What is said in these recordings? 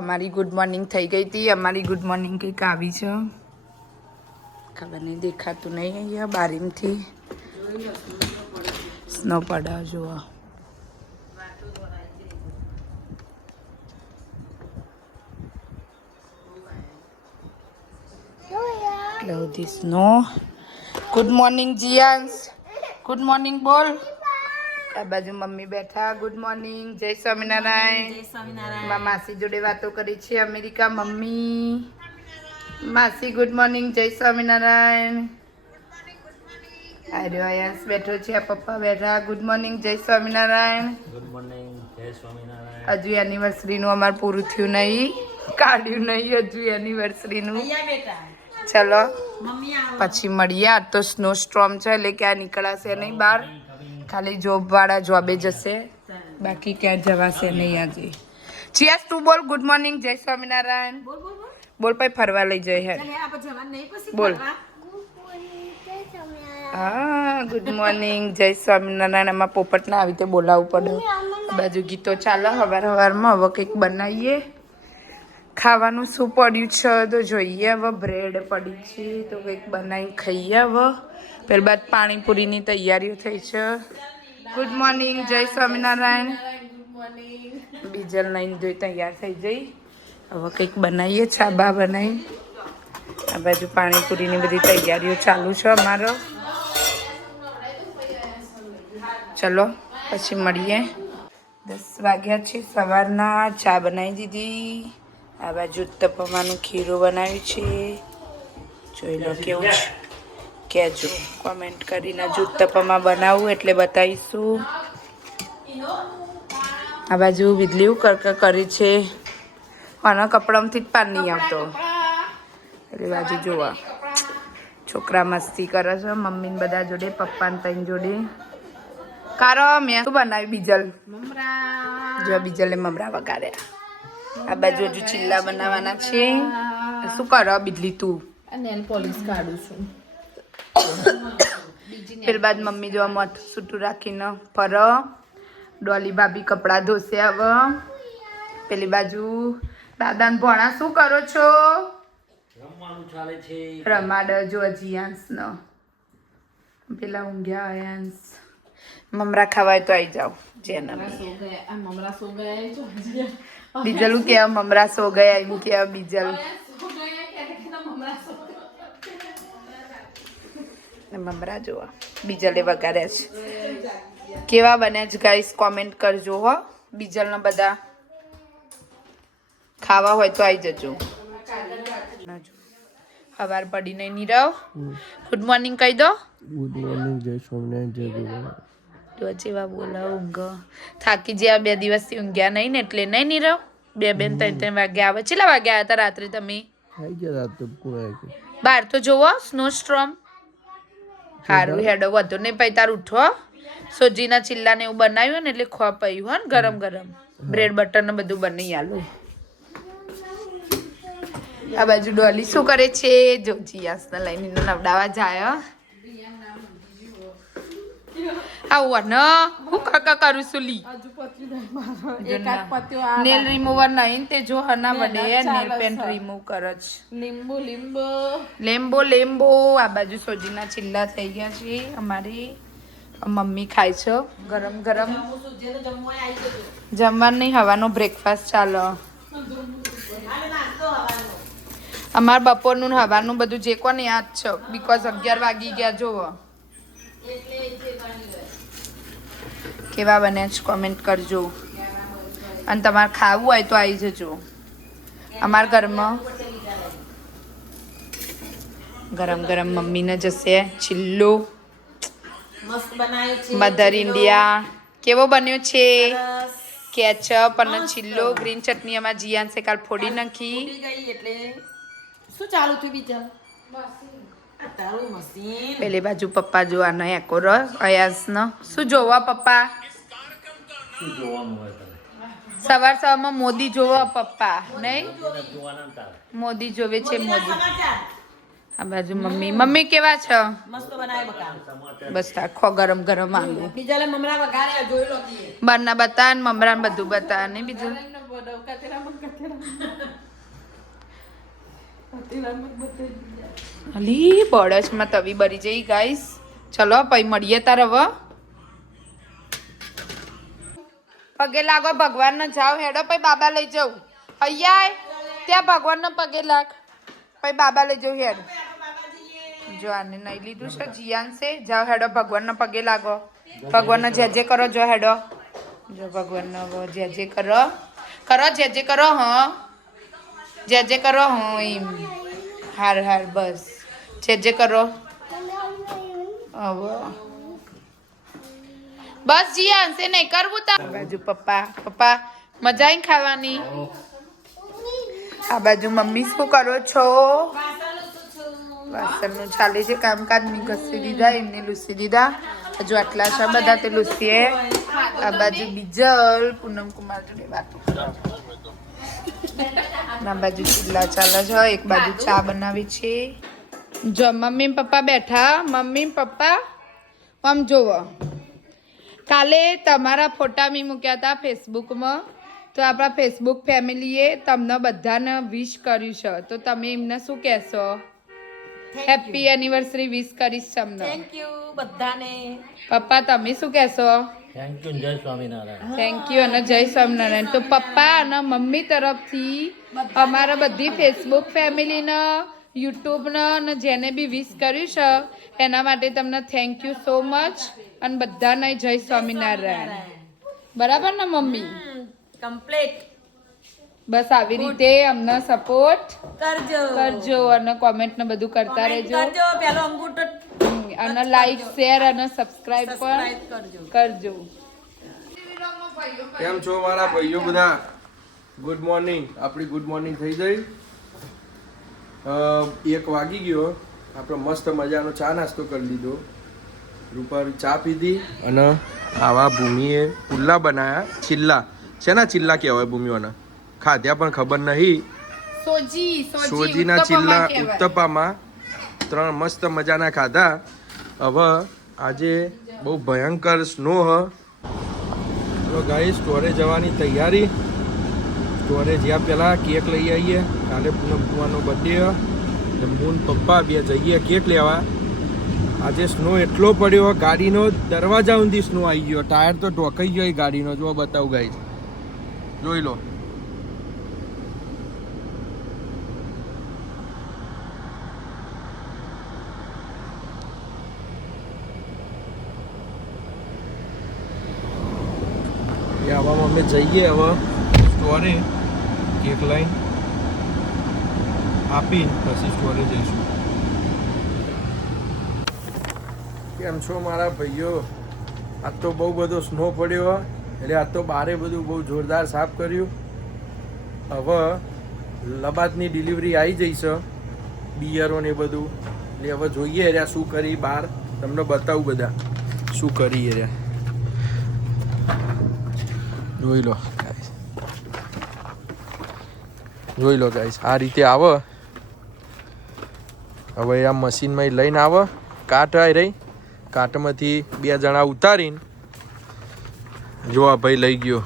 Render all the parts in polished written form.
અમારી good morning થઈ ગઈ હતી. અમારી ગુડ મોર્નિંગ કંઈક આવી છે, ખબર નહીં, દેખાતું નહીં અહીંયા બારીમાંથી. સ્નો પડે જુઓ. Cloudy snow. Good morning Jiyansh, good morning બોલ. આ બાજુ મમ્મી બેઠા. ગુડ મોર્નિંગ, જય સ્વામિનારાયણ. માસી જોડે વાતો કરી છે અમેરિકા. મમ્મી માસી ગુડ મોર્નિંગ, જય સ્વામિનારાયણ. અરે આયાસ બેઠો છે, પપ્પા બેઠા. ગુડ મોર્નિંગ, જય સ્વામિનારાયણ. ગુડ મોર્નિંગ, જય સ્વામિનારાયણ. હજુ એનિવર્સરીનું અમારે પૂરું થયું નહીં, કાઢ્યું નહીં હજુ એનિવર્સરીનું. ચલો પછી મળીએ. આ તો સ્નો સ્ટ્રોમ છે એટલે ક્યાં નીકળાશે નહીં બહાર. ખાલી જોબ વાળા જોબે જશે, બાકી ક્યાં જવાશે નહીં આજે. ચિયાસ તું બોલ ગુડ મોર્નિંગ, જય સ્વામિનારાયણ. બોલ પછી ફરવા લઈ જાય. હે બોલ. હા ગુડ મોર્નિંગ, જય સ્વામિનારાયણ. એમાં પોપટને આવી રીતે બોલાવવું પડે. બાજુ ગીતો ચાલો. હવારમાં હવે કંઈક બનાવીએ. ખાવાનું શું પડ્યું છે તો જોઈએ. હવે બ્રેડ પડી છે તો કંઈક બનાવી ખાઈએ. હવે પહેલી બાદ પાણીપુરીની તૈયારીઓ થઈ છે. ગુડ મોર્નિંગ, જય સ્વામિનારાયણ. બીજલ લઈને જોઈ તૈયાર થઈ જઈ. હવે કંઈક બનાવીએ, છાબા બનાવી. આ બાજુ પાણીપુરીની બધી તૈયારીઓ ચાલુ છે અમારો. ચલો પછી મળીએ. 10 વાગ્યા છે સવારના. ચા બનાવી દીધી. આ બાજુ ઉત્તપમાનું ખીરું બનાવ્યું છે. જોઈ લો કેવું છે, કહેજો કોમેન્ટ કરીને. જો ઉત્તપમા બનાવું એટલે બતાવીશું. આ બાજુ વીજળી કરક કરી છે અને કપડામાંથી જ પાન નહીં આવતો એટલે બાજુ જોવા છોકરા મસ્તી કરે છે મમ્મીને બધા જોડે, પપ્પાને તઈને જોડે. કારો મેં શું બનાવ્યું? બીજલ જો બીજલે મમરા વગાડ્યા. આ બાજુ હજુ ચિલ્લા બનાવવાના છે. શું કરો બીજલી તું? નેલ પોલિશ કાઢું છું. ફેર બાદ મમ્મી જો મઠ સૂટું રાખીને ફર. ડોલી ભાભી કપડાં ધોશે. હવે પેલી બાજુ દાદાને ભોણા. શું કરો છો? રમવાનું ચાલે છે. રમાડ જો જીયાંશનો. પેલા ઊંઘ્યા આયાંશ. મમરા ખાવાય તો આવી જાઓ. જેના બીજલ કેવા મમરા સો ગયા એમ કેવા બીજલ. મમરા જોવા બીજલે વગાડ્યા છે. કેવા બન્યા છે ગાઈસ કોમેન્ટ કરજો હો. બીજલના બધા ખાવા હોય તો આવી જજો. સવાર પડી નહીં નીરવ. ગુડ મોર્નિંગ કહી દો. ગુડ મોર્નિંગ, જય સ્વામિનારાયણ, જય ગુરુવાર. તો જેવા બોલા ઊંઘ થાકી જ્યાં 2 દિવસથી ઊંઘ્યા નહીં ને એટલે નહીં નીરવ. 2 3 વાગ્યા આવે. કેટલા વાગ્યા આવ્યા હતા રાત્રે તમે? આવી ગયા રાત તો પૂરા. બહાર તો જોવો સ્નો સ્ટ્રોમ. સારું હેડો વધુ નહીં પછી તાર ઉઠો. સોજીના ચિલ્લા ને એવું બનાવ્યું ને એટલે ખો પયું હો ને ગરમ ગરમ. બ્રેડ બટર ને બધું બની આલું. આ બાજુ ડોલી શું કરે છે? જો જીયાસને લઈને નવડાવવા જાય. આવું ને હું કાકા કરું છું લી. નેલ રિમૂવર નહીં તે જો હના વડે નેલ પેન્ટ રિમૂવ કરે છે. લેમ્બો. આ બાજુ સોજીના ચિલ્લા થઈ ગયા છે અમારી. મમ્મી ખાય છે ગરમ ગરમ. જમવાનું નહીં, હવાનો બ્રેકફાસ્ટ ચાલો. અમાર બપોરનું હવાનું બધું જે કોને યાદ છે બીકોઝ 11 વાગી ગયા. જોવો કેવા બન્યા છે કોમેન્ટ કરજો. અને તમારે ખાવું હોય તો આવી જજો. અમારા ઘરમાં ગરમ ગરમ મમ્મીને જશે ચિલ્લો. મધર ઇન્ડિયા કેવો બન્યો છે? કેચઅપ અને ચિલ્લો. ગ્રીન ચટણી અમારા જીયાંશે કાલ ફોડી નાખી. શું ચાલુ થયું બીજા? પેલી બાજુ પપ્પા જોવાનો એકો રસ અયાસનો. શું જોવા પપ્પા? સવારમાં મોદી જોવા પપ્પા નહીં? મોદી જોવે છે મોદી. આ બાજુ મમ્મી કેવા છે? મસ્ત બનાવે બકા. બસ આખો ગરમ ગરમ આલુ. બીજાલે મમરા વગાડ્યા જોઈ લો. બરના બતા ને મમરા બધું બતા ને બીજું બનાવ કતેરામાં અલી બળસમાં તવી બરી જઈ ગાઈસ. ચલો પછી મળીએ તાર હવે. પગે લાગો ભગવાનને જાઓ હેડો પછી બાબા લઈ જાઉં. અહીંયા ત્યાં ભગવાનને પગે લાગ પછી બાબા લઈ જાઉં હેડ. જો આને નહીં લીધું છે જીયાન છે. જાઓ હેડો ભગવાનને પગે લાગો. ભગવાનને જે જે કરો જો હેડો. જો ભગવાનને જે જે કરો જે જે કરો. હા જે જે કરો હું એમ હાર હાર બસ જે જે કરો હવે બસ જીયાન છે નહીં કરવું તા. બાજુ પપ્પા મજા આવી ખાવાની. આ બાજુ મમ્મી શું કરો છો? વાસણનું ચાલે છે કામકાજ. ની ઘસી દીધા એમને લૂસી દીધા. હજુ આટલા છે બધા તે લૂસીએ. આ બાજુ બીજલ પૂનમ કુમાર જોડે વાતો ના બાજુ ચૂલા ચાલે છે. એક બાજુ ચા બનાવી છે. જો મમ્મી પપ્પા બેઠા. મમ્મી પપ્પા આમ જોવો. કાલે તમારા ફોટા મેં મૂક્યા હતા ફેસબુકમાં. તો આપણા ફેસબુક ફેમિલીએ તમને બધાને વિશ કર્યું છે. તો તમે એમને શું કહેશો? હેપી એનિવર્સરી વિશ કરીશ તમને. થેન્ક યુ બધાને. પપ્પા તમે શું કહેશો? થેન્ક યુ જય સ્વામિનારાયણ. થેન્ક યુ અને જય સ્વામિનારાયણ. તો પપ્પા અને મમ્મી તરફથી અમારા બધી ફેસબુક ફેમિલીને યુટ્યુબને અને જેને બી વિશ કર્યું છે એના માટે તમને થેન્ક યુ સો મચ. અને બધાને જય સ્વામિનારાયણ. બરાબર ને મમ્મી? કમ્પ્લીટ. બસ આવી રીતે અમને સપોર્ટ કરજો અને કોમેન્ટ ને બધું કરતા રહેજો. કરજો પેલો અંગૂઠો અને લાઈક શેર અને સબસ્ક્રાઇબ પણ કરજો. કેમ છો મારા ભાઈઓ બધા? Good morning. આપણી ગુડ મોર્નિંગ થઈ ગઈ. 1 વાગી ગયો. આપણે મસ્ત મજાનો ચા નાસ્તો કરી લીધો. રૂપારી ચા પીધી અને આવા ભૂમિએ પુલ્લા બનાયા. ચિલ્લા શેના ચિલ્લા કહેવાય ભૂમિઓના? ખાધ્યા પણ ખબર નહીં. સોજીના ચિલ્લા ઉત્તપામાં 3 મસ્ત મજાના ખાધા. હવે આજે બહુ ભયંકર સ્નો હ. તો ગાઈસ સ્ટોરે જવાની તૈયારી. સ્ટોરે જ્યાં પહેલાં કેક લઈ આવીએ. કાલે પૂનમ કુમારનો બર્થડે હ. મૂન પપ્પા બે જઈએ કેક લેવા. આજે સ્નો એટલો પડ્યો ગાડીનો દરવાજા સુધી સ્નો આવી ગયો. ટાયર તો ઢોકાઈ ગયો ગાડીનો. જો બતાવું ગાઈસ, જોઈ લો. આવામાં અમે જઈએ હવે સ્ટોરે. કેક લાઈન આપી પછી સ્ટોરે જઈશું. કેમ છો મારા ભાઈઓ? આજ તો બહુ બધો સ્નો પડ્યો એટલે આજ તો બારે બધું બહુ જોરદાર સાફ કર્યું. હવે લબાદની ડિલિવરી આવી જઈ છે, બિયરો ને બધું. એટલે હવે જોઈએ રહ્યા શું કરી બહાર. તમને બતાવું બધા શું કરી રહ્યા. જોઈ લો જોઈ લો ગાઈસ. આ રીતે આવે. હવે આ મશીનમાં લઈને આવે. કાટ આવી રહી. કાટમાંથી 2 જણા ઉતારીને જો આ ભાઈ લઈ ગયો.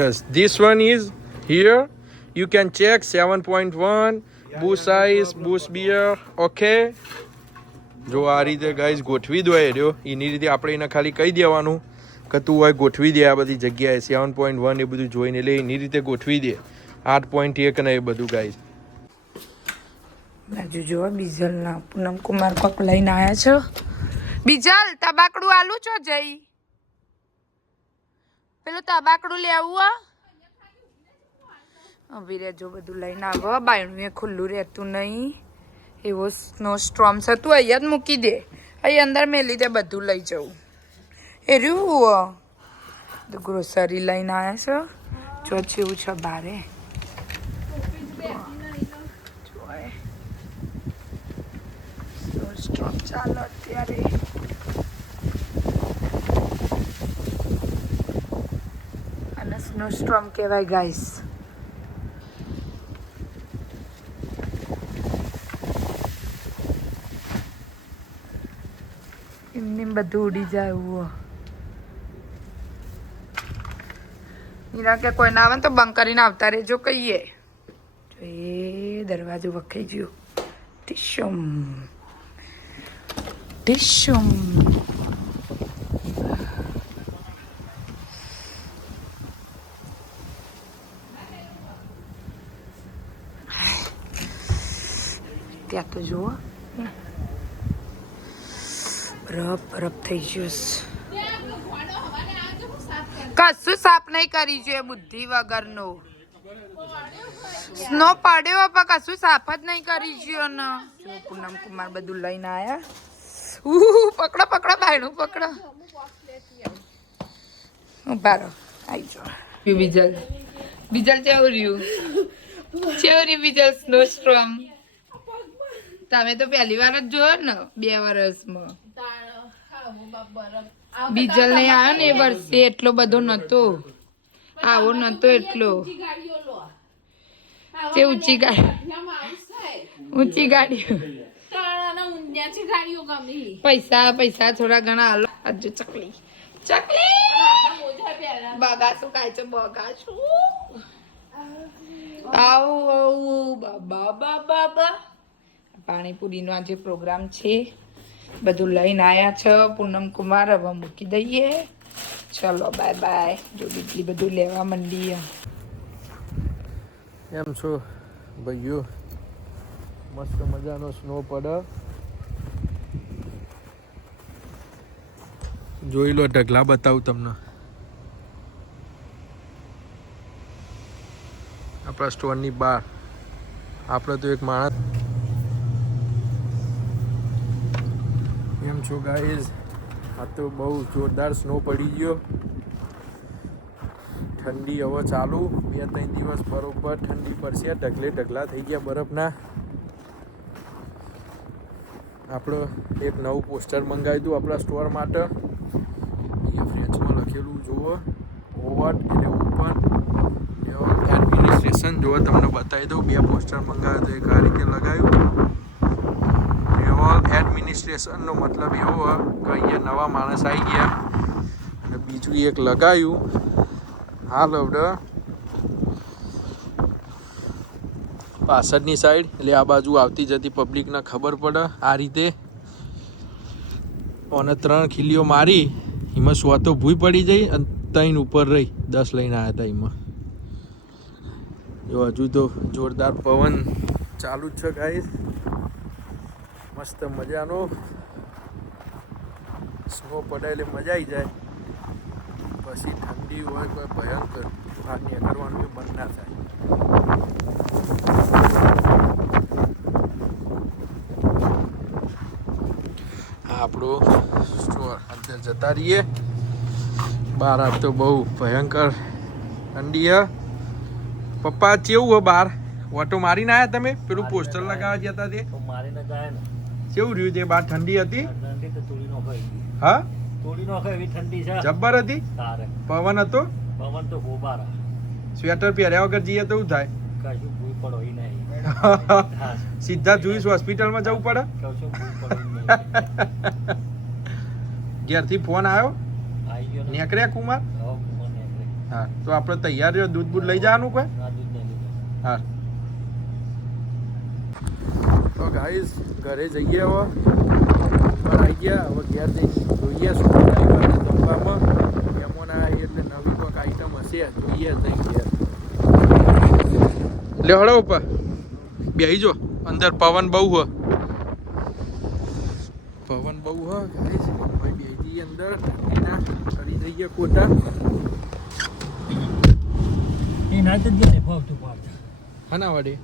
Yes, this one is here. You can check 7.1 boost size, boost beer. Okay. જો આ રીતે ગાઈઝ ગોઠવી દો રહ્યો. એની રીતે આપણે એને ખાલી કહી દેવાનું કે તું હોય ગોઠવી દે આ બધી જગ્યાએ. 7.1 એ બધું જોઈને એટલે એની રીતે ગોઠવી દે. 8.1 ને એ બધું ગાઈઝ. બાજુ જો બીજલના પૂનમ કુમાર કોક લઈને આવ્યા છો. બીજલ તબાકડું આલુ છો જઈ. પેલું તબાકડું લેવું હવે રે. જો બધું લઈને આવો. બાયણું એ ખુલ્લું રહેતું નહીં. એવો સ્નો સ્ટ્રોમ છે. તું અહીંયા જ મૂકી દે. અહીં અંદર મેલી દે. બધું લઈ જવું એ રહ્યું. ગ્રોસરી લઈને આવ્યા છો. જો જેવું છે બારે. સ્ટ્રોમ ચાલો અત્યારે. અને સ્નો સ્ટ્રોમ કહેવાય ગાઈસ. એમને બધું ઉડી જાય એવું નીરા કે કોઈ ના આવે ને તો બંધ કરીને આવતા રહેજો કહીએ તો એ દરવાજો વખાઈ ગયો ટીશુમ ટીશુમ ત્યાં તો જુઓ બરફ બરફ થઈ ગયું કશું સાફ નહીં કરી છે બુદ્ધિ વગરનો સ્નો પડ્યો પણ કશું સાફ જ નહીં કરી છે ને જો પૂનમ કુમાર બધું લઈને આયા પકડો પકડો બાયણું પકડો ઉભા રહો આવી જો બીજલ બીજલ કેવું રહ્યું બીજલ સ્નો સ્ટ્રોંગ તમે તો પહેલી વાર જ જોયો ને 2 વર્ષમાં બીજલ નહીં આવ્યો ને એ વર્ષે એટલો બધો નતો આવો નતો એટલો તે ઊંચી ગાડીઓ પૈસા પૈસા થોડા ઘણા હાલો હજુ ચકલી બગાસું ખાય છે બગાસું આવું બાબા પાણીપુરીનો આજે પ્રોગ્રામ છે બધું લઈને આવ્યા છે પૂનમ કુમાર હવે મૂકી દઈએ ચલો બાય બાય જો બીજલી બધું લેવા માંડીએ એમ છો ભાઈઓ મસ્ત મજાનો સ્નો પડે જોઈ લો ઢગલા બતાવું તમને આપણા સ્ટોરની બહાર આપણે તો એક માણસ એમ છો ગાઈઝ આ તો બહુ જોરદાર સ્નો પડી ગયો ઠંડી હવે ચાલુ 2-3 દિવસ બરોબર ઠંડી પડશે ઢગલા થઈ ગયા બરફના આપણે એક નવું પોસ્ટર મંગાવ્યું હતું આપણા સ્ટોર માટે અહીંયા ફ્રેન્ચમાં લખેલું જુઓ ઓવર એટલે ઓપન એડમિનિસ્ટ્રેશન જુઓ તમને બતાવી દઉં 2 પોસ્ટર મંગાવ્યું તો એક આ રીતે લગાવ્યું એડમિનિસ્ટ્રેશનનો મતલબ એવો કે અહીંયા નવા માણસ આવી ગયા અને બીજું એક લગાવ્યું હાલ હવે પાછળની સાઈડ એટલે આ બાજુ આવતી જતી પબ્લિકને ખબર પડે આ રીતે અને 3 ખીલીઓ મારી એમાં 100 તો ભૂઈ પડી જઈ અને 3 ઉપર રહી 10 લઈને આવ્યા હતા એમાં જો હજુ તો જોરદાર પવન ચાલુ જ છે ગાઈસ મસ્ત મજાનો સ્નો પડે એટલે મજા આવી જાય પછી ઠંડી હોય કોઈ ભયંકર બહાર નીકળવાનું બી બંધ ના થાય આપણો સ્ટોર અંદર જતા રહીએ બહાર આજ તો બહુ ભયંકર ઠંડી હે પપ્પા કેવું હે બહાર ઓટો મારીને આવ્યા તમે પેલું પોસ્ટર લગાવવા જતા તે મારીને જાય ને કેવું રહ્યું તે બહાર ઠંડી હતી ઠંડી તો તોડી નોખાય હા તોડી નોખાય એવી ઠંડી છે જબ્બર હતી તારે પવન હતો પવન તો ગોબારા સ્વેટર પહેર્યા વગર જઈએ તો શું થાય કશું ભૂઈ પડો ઈ નહીં સીધા જોઈશ હોસ્પિટલમાં જવું પડે કશું ભૂઈ પડો ઈ નહીં ઘેરથી ફોન આવ્યો આવી ગયો ને નીકળ્યા કુમાર હવે મને હા તો આપણે તૈયાર રહ્યો દૂધ બૂધ લઈ જવાનું કોઈ આ દૂધ નહીં લીધું હા તો ગાઈસ ઘરે જઈએ હવે ઉપર આવી ગયા હવે ઘેર જઈને જોઈએ શું બનાવ્યું જમવામાં મહેમાન આવ્યા એટલે નવી કોઈક આઈટમ હશે જોઈએ જઈ ઘેર લે હળો ઉપર બેસી જો અંદર પવન બહુ હ પવન બહુ હ ગાઈસ ભાઈ બેસી જઈએ અંદર ઠંડીના કરી જઈએ કોટા એ ના જ ને ભાવતું પાડતા હા ના વડે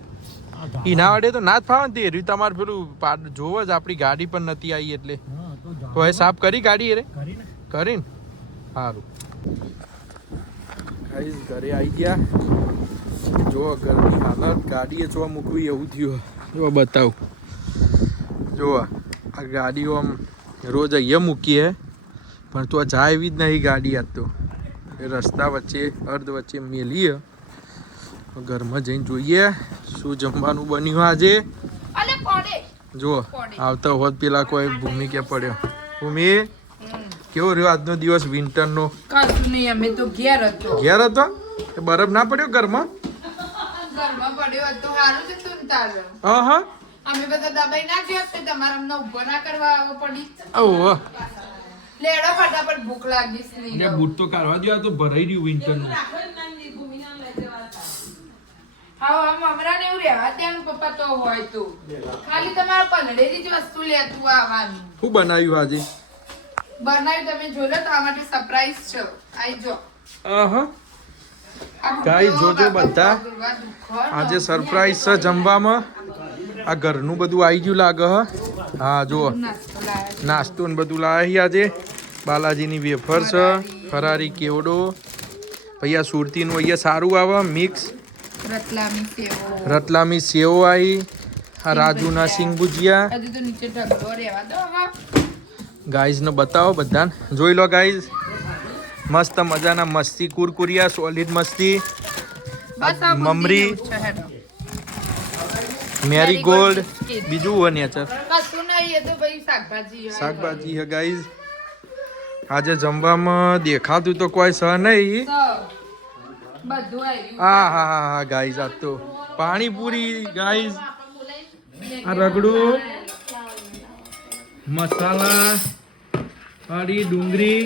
એના વડે તો ના જ ફાવે ને તે રહ્યું તમારે પેલું જોવો જ આપણી ગાડી પણ નથી આવી એટલે હા તો હવે સાફ કરી ગાડી અરે કરીને કરીને સારું ગાઈસ ઘરે આવી ગયા જો ઘરની હાલત ગાડીએ જોવા મૂકવી એવું થયું જો બતાવું જો આ ગાડીઓ આમ રોજ અહીંયા મૂકીએ પણ તો જાય એવી જ નહીં ગાડી આજ તો એ રસ્તા વચ્ચે અર્ધ વચ્ચે મેલીએ ઘરમાં જઈને જોઈએ શું જમવાનું બન્યું આજે જો આવતા હોત પેલા કોઈ ભૂમિ કે પડ્યો ભૂમિ કેવો રહ્યો આજનો દિવસ વિન્ટરનો? કશું નહીં, અમે તો ઘેર હતો. ઘેર હતો? એ બરફ ના પડ્યો ઘરમાં? ઘરમાં પડ્યો હતો, સારું છે તું તારે. હા અમે બધા દબાઈ ના જ્યો તો તમારે અમને ઊભો ના કરવા આવો પડી. ઓહો લેડો ફટાફટ ભૂખ લાગીશ નહીં. ને બૂટ તો કાઢવા દો, આ તો ભરાઈ રહ્યું વિન્ટરનું. હા આમ હમણાં ને એવું રહેવા ત્યાંનું પપ્પા તો હોય તો ખાલી તમારે પલળેલી જ વસ્તુ લેતું આવવાનું. શું બનાવ્યું આજે? બનાવ્યું તમે જોઈ લો, તમારા માટે સરપ્રાઈઝ છે. આઈ જો આહા ગાઈસ જોજો બધા, આજે સરપ્રાઈઝ છે જમવામાં. આ ઘરનું બધું આવી ગયું લાગે હ. હા જુઓ નાસ્તો ને બધું લાવી આજે. બાલાજીની વેફર છે, ફરારી કેવડો, પછી આ સુરતીનું અહીંયા સારું આવે મિક્સ, રતલામી સેવો આવી, આ રાજુના સિંગ ભુજિયા. હજુ તો નીચે ઢગલો રહેવા દો. હવે ગાઈઝ ને બતાવો બધાને, જોઈ લો ગાઈઝ. મસ્ત મજાના મસ્તી કુરકુરિયા, સોલિડ મસ્તી, બસ આ મમરી, બુદ્ધિ જેવું છે, હેડો. મેરીગોલ્ડ, બીજું હોય નેચર કશું નહીં, એ તો ભાઈ શાકભાજી હોય. શાકભાજી હે ગાઈઝ. આજે જમવામાં દેખાતું તો કોઈ સ નહીં. તો બધું આવ્યું. હા ગાઈઝ, આ તો પાણીપુરી ગાઈઝ, આ રગડું, મસાલા, આડી ડુંગળી,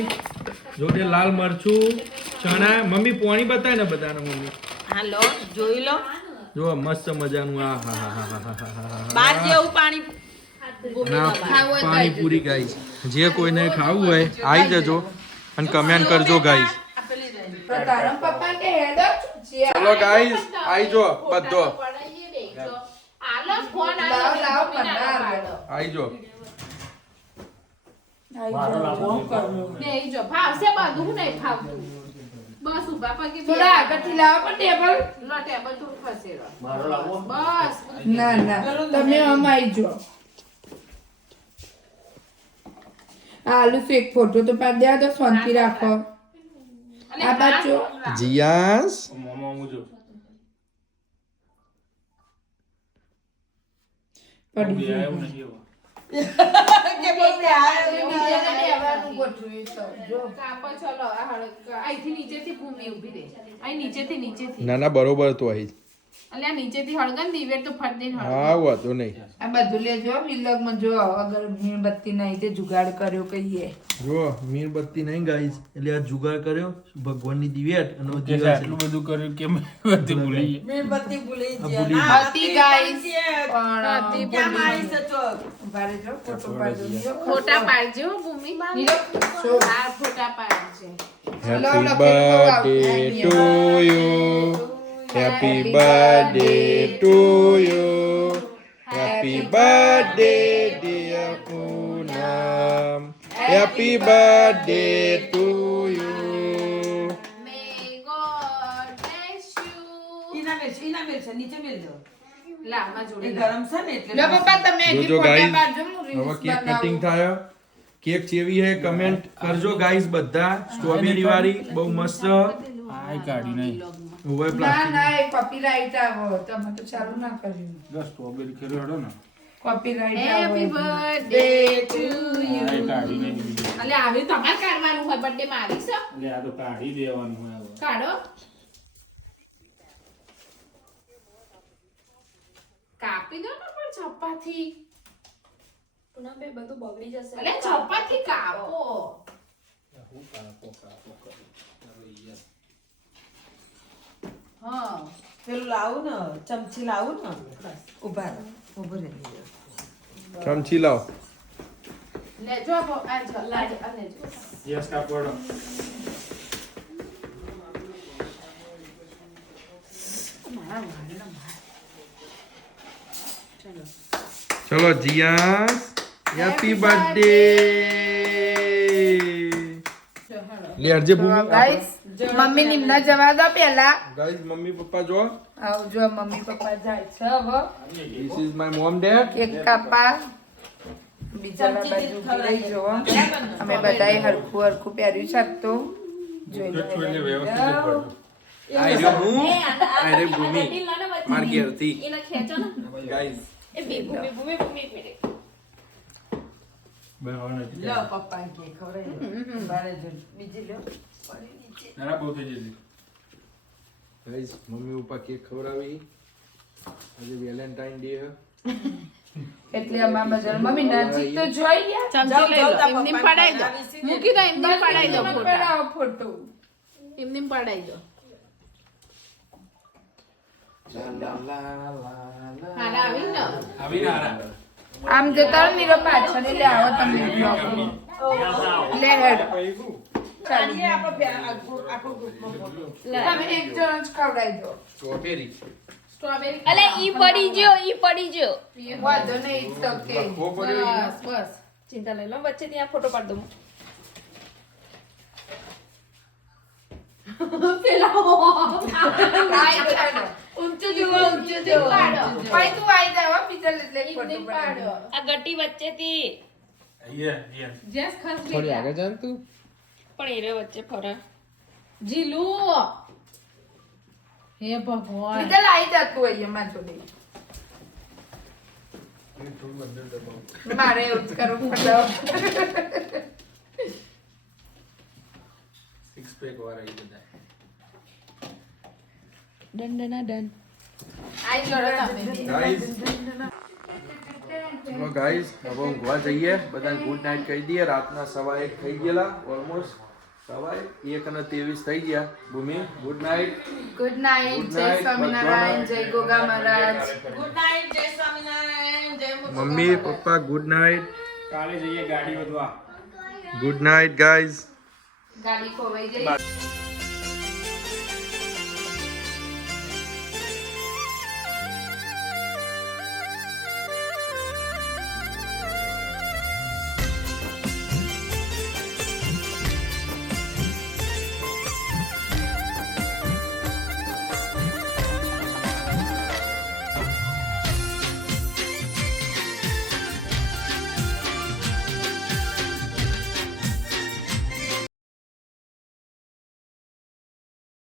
જોડે લાલ મરચું, ચણા. મમ્મી પોણી બતાય ને બધાને. મમ્મી હાલો જોઈ લો, જો મસ્ત મજાનું. બાર જેવું પાણી. ના પાણીપુરી ગાઈઝ, જે કોઈને ખાવું હોય આવી જજો અને કમેન્ટ કરજો ગાઈઝ. તો તારા પપ્પા કે હેડો ચલો ગાઈઝ આવી જો બધો લાવ પંડાર આવી જો. થોડા આગળથી લાવો પણ ટેબલ. ના તમે આમ આવી જો. આલુ એક ફોટો તો પાડી દેવા તો શાંતિ રાખો. આ બાજુ જીયાસ પડી ગયું. ના બરોબર તો આવી. નીચેથી હળગન દિવેટ તો ફટ દઈને હા વાંધો નહીં. આ બધું લેજો મિલકમાં જો અગર મીણબત્તી નહીં તે જુગાડ કર્યો કહીએ. જો મીણબત્તી નહીં ગાઈઝ, એટલે આ જુગાર કર્યો ભગવાનની દિવેટ અને આટલું બધું કર્યું કેમ બધું ભૂલી ગયા? મીણબત્તી ભૂલી હતી ગાઈસ પણ ગયા. ફોટા પાડજો ભૂમિ, આ ફોટા પાડજો. Happy birthday to you, happy birthday to you, happy birthday dear Poonam, happy birthday to you. May God bless you. નીચે મેલજો. લા, આમાં જોડે એ લા. ગરમ છે ને એટલે લો પપ્પા તમે હજી જોજો ફોટા guys, પાડજો હું હવે રીલ્સ કેક બનાવું. કટિંગ થાય. કેક ચેવી હે કમેન્ટ કરજો ગાઈઝ બધા. સ્ટ્રોબેરી વાળી બહુ મસ્ત. આય કાઢી નહીં. ઓવે ના પ્લાસ્ટિક. ના એ કોપીરાઈટ આવો તમે તો ચાલુ ના કર્યું. જો સ્ટ્રોબેરી ખેલો હેડો ને. કોપીરાઈટ Happy આવો. birthday to you. આય કાઢી નહીં. અલે આવી તમારે કાઢવાનું હોય બર્થડે મારી છે. એટલે આ તો કાઢી દેવાનું હોય હવે. કાઢો. કાપી દો ને પણ છપ્પાથી. અલે છપ્પાથી કાપો. હા. પેલું લાવું ને ચમચી લાવું ને બસ ઉભા રહો ઉભો રહી ચમચી લાવ. લેજો આ લાજ આ લેજો. યસ કાપડો. ચલો જીયાસ, હેપી બર્થડે. લે અરજે ભૂમિ. ગાઈસ મમ્મી નિમના જવા દો પહેલા. ગાઈઝ મમ્મી પપ્પા જો. આવજો મમ્મી પપ્પા જાય છે હવે this is my mom dead. Cake કાપા. બીજા બાજુ ઊભી રહી જો. અમે બધાએ હરખું હરખું પહેર્યું છે તો જોઈ લો. આઈ રહ્યો હું, આઈ રહ્યો ભૂમિ માર ઘેરથી. ગાઈઝ બનાવવા નથી લો પપ્પા કે ખવડાવી બારે જો બીજી લો પડી નીચે નાના બહુ થઈ જતી ગાઈસ મમ્મી પપ્પા કેક ખવડાવી આજે વેલેન્ટાઇન ડે હે એટલે આમાં બધા મમ્મી નજીક તો જોઈ લ્યા ચમચી લઈ લો એમની પડાઈ દો મૂકી દો એમની પડાઈ દો ફોટા પડાવો ફોટો એમની પડાઈ દો હારા આવી ને આવી ને આરા આમ જતા રહો નીરો પાછળ એટલે આવો તમે બ્લોગ લે હેડ ચાલીએ આખો ગ્રુપમાં ફોટો તમે એક જણ જ ખવડાવી દો સ્ટ્રોબેરી સ્ટ્રોબેરી અલે ઈ પડી ગયો વાંધો નહીં ઇટ્સ ઓકે ઓ પડ્યો બસ બસ ચિંતા લઈ લો વચ્ચે ત્યાં ફોટો પાડ દઉં ઊંચું જુઓ ઊંચું જુઓ ભાઈ તું આવી જાવ બીજા એટલે એમની ફોટો પાડો આ ગટ્ટી વચ્ચેથી અહીંયા જેસ ખાસ થોડી આગળ જા તું પણ એ રે વચ્ચે ફરે જીલુ હે ભગવાન બીજા લાવી જતું હોય એમાં જોડે મારે એવું જ કરવું પડે સિક્સ પેક વાળા ઈ બધા ડન આઈ જોડે તમે બે. ગાઈસ ચલો ગાઈસ હવે ઊંઘવા જઈએ બધાને ગુડ નાઇટ કહી દઈએ રાતના 1:15 થઈ ગયેલા ઓલમોસ્ટ 1:23 થઈ ગયા Bhumi good night good night Good જય night, સ્વામિનારાયણ બધાને. જય ગોગા મહારાજ ગુડ નાઇટ જય સ્વામિનારાયણ જય Murlidhar. Mummy papa good night કાલે જઈએ ગાડી વધવા ગુડ નાઇટ ગાઈસ ગાડી ખોવાઈ ગઈ